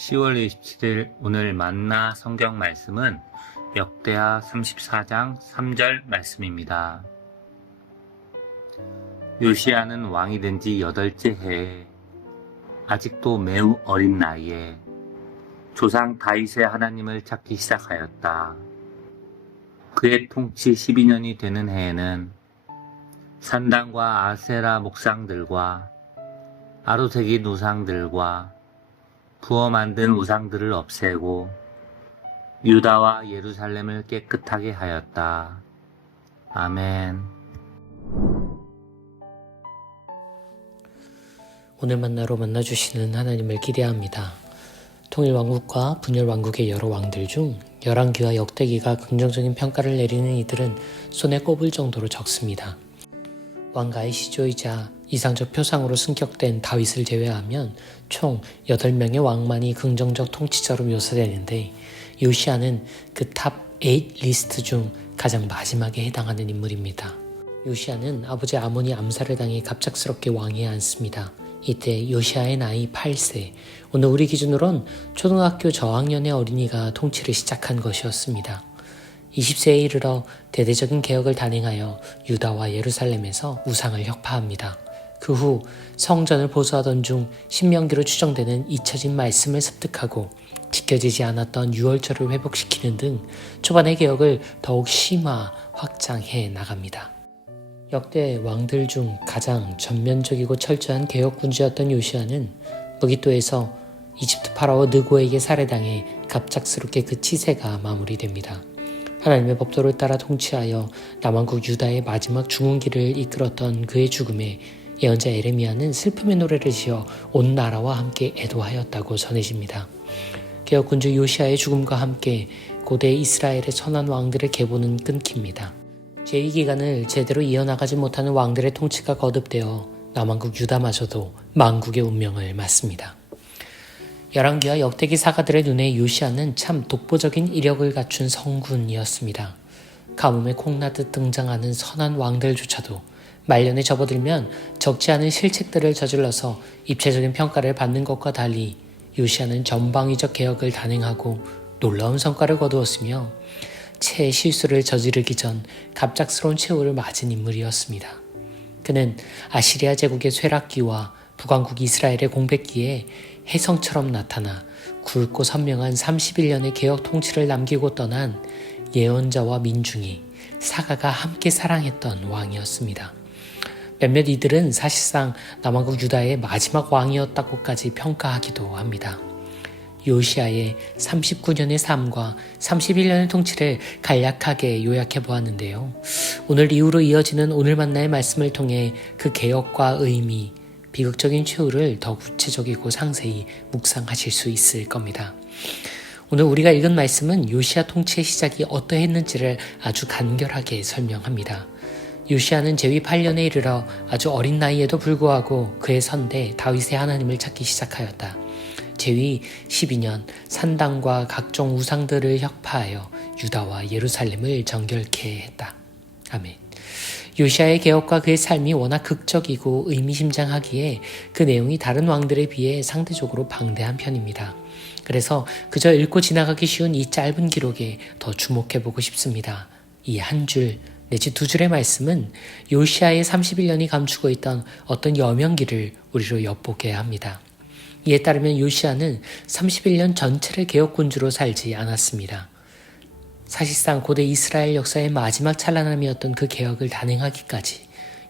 10월 27일 오늘 만나 성경 말씀은 역대하 34장 3절 말씀입니다. 요시야는 왕이 된 지 8째 해에 아직도 매우 어린 나이에 조상 다윗의 하나님을 찾기 시작하였다. 그의 통치 12년이 되는 해에는 산당과 아세라 목상들과 아로새긴 우상들과 부어 만든 우상들을 없애고 유다와 예루살렘을 깨끗하게 하였다. 아멘. 오늘 만나로 만나주시는 하나님을 기대합니다. 통일왕국과 분열왕국의 여러 왕들 중 열왕기와 역대기가 긍정적인 평가를 내리는 이들은 손에 꼽을 정도로 적습니다. 왕가의 시조이자 이상적 표상으로 승격된 다윗을 제외하면 총 8명의 왕만이 긍정적 통치자로 묘사되는데 요시야는 그 탑 8 리스트 중 가장 마지막에 해당하는 인물입니다. 요시야는 아버지 아몬이 암살을 당해 갑작스럽게 왕위에 앉습니다. 이때 요시야의 나이 8세, 오늘 우리 기준으론 초등학교 저학년의 어린이가 통치를 시작한 것이었습니다. 20세에 이르러 대대적인 개혁을 단행하여 유다와 예루살렘에서 우상을 혁파합니다. 그 후 성전을 보수하던 중 신명기로 추정되는 잊혀진 말씀을 습득하고 지켜지지 않았던 유월절을 회복시키는 등 초반의 개혁을 더욱 심화, 확장해 나갑니다. 역대 왕들 중 가장 전면적이고 철저한 개혁군주였던 요시야는 무기토에서 이집트 파라오 느고에게 살해당해 갑작스럽게 그 치세가 마무리됩니다. 하나님의 법도를 따라 통치하여 남왕국 유다의 마지막 중흥기를 이끌었던 그의 죽음에 예언자 에레미야는 슬픔의 노래를 지어 온 나라와 함께 애도하였다고 전해집니다. 개혁군주 요시야의 죽음과 함께 고대 이스라엘의 선한 왕들의 계보는 끊깁니다. 제2기간을 제대로 이어나가지 못하는 왕들의 통치가 거듭되어 남왕국 유다마저도 망국의 운명을 맞습니다. 열왕기와 역대기 사가들의 눈에 요시야는 참 독보적인 이력을 갖춘 성군이었습니다. 가뭄에 콩나듯 등장하는 선한 왕들조차도 말년에 접어들면 적지 않은 실책들을 저질러서 입체적인 평가를 받는 것과 달리 요시야는 전방위적 개혁을 단행하고 놀라운 성과를 거두었으며 채 실수를 저지르기 전 갑작스러운 최후를 맞은 인물이었습니다. 그는 아시리아 제국의 쇠락기와 북왕국 이스라엘의 공백기에 혜성처럼 나타나 굵고 선명한 31년의 개혁 통치를 남기고 떠난 예언자와 민중이 사가가 함께 사랑했던 왕이었습니다. 몇몇 이들은 사실상 남왕국 유다의 마지막 왕이었다고까지 평가하기도 합니다. 요시야의 39년의 삶과 31년의 통치를 간략하게 요약해 보았는데요. 오늘 이후로 이어지는 오늘 만나의 말씀을 통해 그 개혁과 의미, 비극적인 최후를 더 구체적이고 상세히 묵상하실 수 있을 겁니다. 오늘 우리가 읽은 말씀은 요시야 통치의 시작이 어떠했는지를 아주 간결하게 설명합니다. 요시야는 제위 8년에 이르러 아주 어린 나이에도 불구하고 그의 선대 다윗의 하나님을 찾기 시작하였다. 제위 12년 산당과 각종 우상들을 혁파하여 유다와 예루살렘을 정결케 했다. 아멘. 요시야의 개혁과 그의 삶이 워낙 극적이고 의미심장하기에 그 내용이 다른 왕들에 비해 상대적으로 방대한 편입니다. 그래서 그저 읽고 지나가기 쉬운 이 짧은 기록에 더 주목해보고 싶습니다. 이 한 줄 내지 두 줄의 말씀은 요시야의 31년이 감추고 있던 어떤 여명기를 우리로 엿보게 합니다. 이에 따르면 요시야는 31년 전체를 개혁군주로 살지 않았습니다. 사실상 고대 이스라엘 역사의 마지막 찬란함이었던 그 개혁을 단행하기까지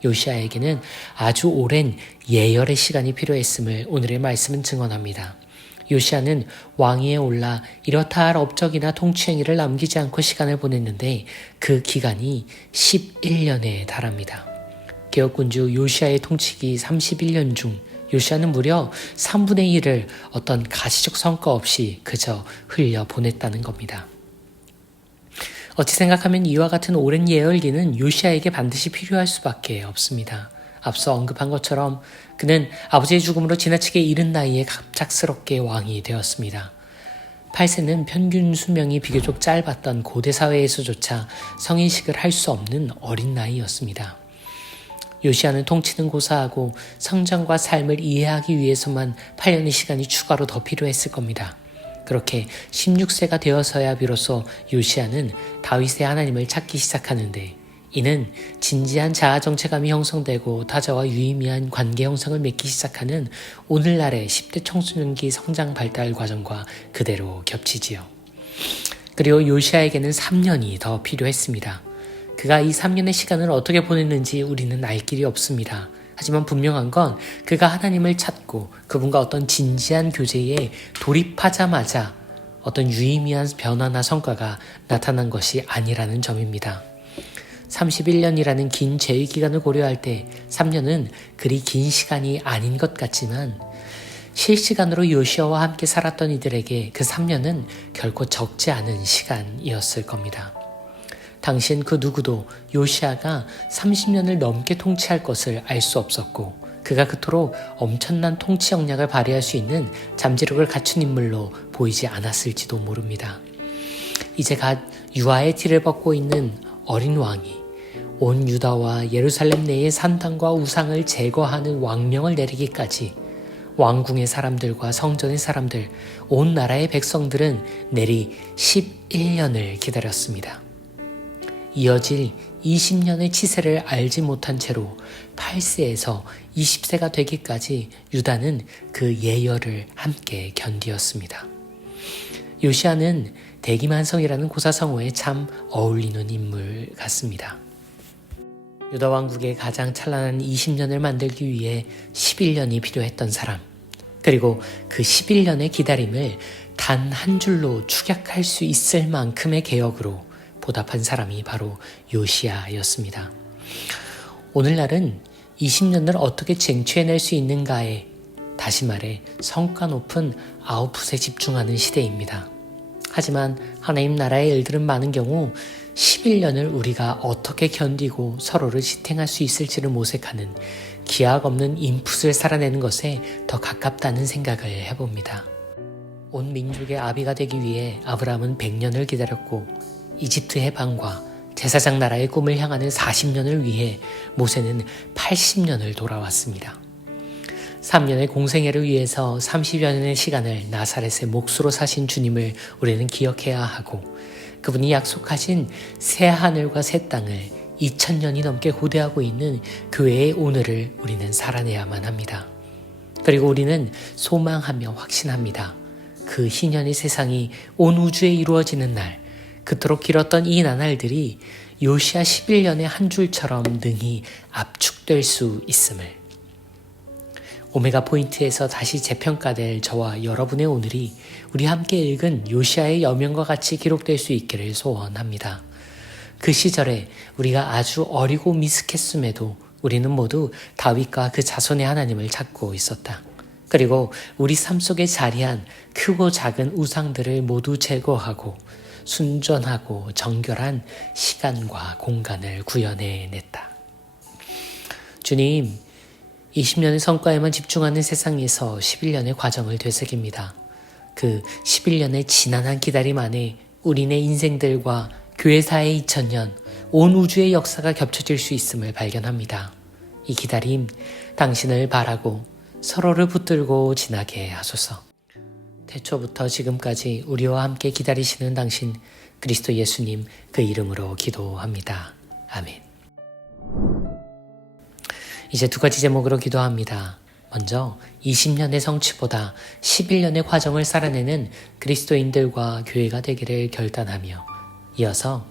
요시야에게는 아주 오랜 예열의 시간이 필요했음을 오늘의 말씀은 증언합니다. 요시야는 왕위에 올라 이렇다 할 업적이나 통치행위를 남기지 않고 시간을 보냈는데 그 기간이 11년에 달합니다. 개혁군주 요시야의 통치기 31년 중 요시야는 무려 3분의 1을 어떤 가시적 성과 없이 그저 흘려보냈다는 겁니다. 어찌 생각하면 이와 같은 오랜 예열기는 요시야에게 반드시 필요할 수밖에 없습니다. 앞서 언급한 것처럼 그는 아버지의 죽음으로 지나치게 이른 나이에 갑작스럽게 왕이 되었습니다. 8세는 평균 수명이 비교적 짧았던 고대 사회에서조차 성인식을 할 수 없는 어린 나이였습니다. 요시야는 통치는 고사하고 성장과 삶을 이해하기 위해서만 8년의 시간이 추가로 더 필요했을 겁니다. 그렇게 16세가 되어서야 비로소 요시야는 다윗의 하나님을 찾기 시작하는데, 이는 진지한 자아 정체감이 형성되고 타자와 유의미한 관계 형성을 맺기 시작하는 오늘날의 10대 청소년기 성장 발달 과정과 그대로 겹치지요. 그리고 요시야에게는 3년이 더 필요했습니다. 그가 이 3년의 시간을 어떻게 보냈는지 우리는 알 길이 없습니다. 하지만 분명한 건 그가 하나님을 찾고 그분과 어떤 진지한 교제에 돌입하자마자 어떤 유의미한 변화나 성과가 나타난 것이 아니라는 점입니다. 31년이라는 긴 제의 기간을 고려할 때 3년은 그리 긴 시간이 아닌 것 같지만, 실시간으로 요시야와 함께 살았던 이들에게 그 3년은 결코 적지 않은 시간이었을 겁니다. 당신 그 누구도 요시야가 30년을 넘게 통치할 것을 알 수 없었고, 그가 그토록 엄청난 통치 역량을 발휘할 수 있는 잠재력을 갖춘 인물로 보이지 않았을지도 모릅니다. 이제 갓 유아의 티를 벗고 있는 어린 왕이 온 유다와 예루살렘 내의 산당과 우상을 제거하는 왕명을 내리기까지 왕궁의 사람들과 성전의 사람들, 온 나라의 백성들은 내리 11년을 기다렸습니다. 이어질 20년의 치세를 알지 못한 채로 8세에서 20세가 되기까지 유다는 그 예열을 함께 견디었습니다. 요시야는 대기만성이라는 고사성어에 참 어울리는 인물 같습니다. 유다 왕국의 가장 찬란한 20년을 만들기 위해 11년이 필요했던 사람, 그리고 그 11년의 기다림을 단 한 줄로 축약할 수 있을 만큼의 개혁으로 보답한 사람이 바로 요시야였습니다. 오늘날은 20년을 어떻게 쟁취해낼 수 있는가에, 다시 말해 성과 높은 아웃풋에 집중하는 시대입니다. 하지만 하나님 나라의 일들은 많은 경우 11년을 우리가 어떻게 견디고 서로를 지탱할 수 있을지를 모색하는 기약 없는 인풋을 살아내는 것에 더 가깝다는 생각을 해봅니다. 온 민족의 아비가 되기 위해 아브라함은 100년을 기다렸고, 이집트 해방과 제사장 나라의 꿈을 향하는 40년을 위해 모세는 80년을 돌아왔습니다. 3년의 공생애를 위해서 30여 년의 시간을 나사렛의 몫으로 사신 주님을 우리는 기억해야 하고, 그분이 약속하신 새 하늘과 새 땅을 2000년이 넘게 고대하고 있는 교회의 오늘을 우리는 살아내야만 합니다. 그리고 우리는 소망하며 확신합니다. 그 희년의 세상이 온 우주에 이루어지는 날, 그토록 길었던 이 나날들이 요시야 11년의 한 줄처럼 능히 압축될 수 있음을. 오메가 포인트에서 다시 재평가될 저와 여러분의 오늘이 우리 함께 읽은 요시야의 여명과 같이 기록될 수 있기를 소원합니다. 그 시절에 우리가 아주 어리고 미숙했음에도 우리는 모두 다윗과 그 자손의 하나님을 찾고 있었다. 그리고 우리 삶 속에 자리한 크고 작은 우상들을 모두 제거하고 순전하고 정결한 시간과 공간을 구현해냈다. 주님, 20년의 성과에만 집중하는 세상에서 11년의 과정을 되새깁니다. 그 11년의 지난한 기다림 안에 우리네 인생들과 교회사의 2000년, 온 우주의 역사가 겹쳐질 수 있음을 발견합니다. 이 기다림, 당신을 바라고 서로를 붙들고 지나게 하소서. 태초부터 지금까지 우리와 함께 기다리시는 당신 그리스도 예수님, 그 이름으로 기도합니다. 아멘. 이제 두 가지 제목으로 기도합니다. 먼저 20년의 성취보다 11년의 과정을 살아내는 그리스도인들과 교회가 되기를 결단하며, 이어서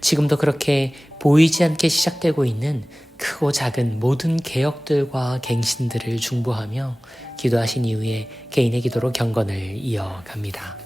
지금도 그렇게 보이지 않게 시작되고 있는 크고 작은 모든 개혁들과 갱신들을 중보하며 기도하신 이후에 개인의 기도로 경건을 이어갑니다.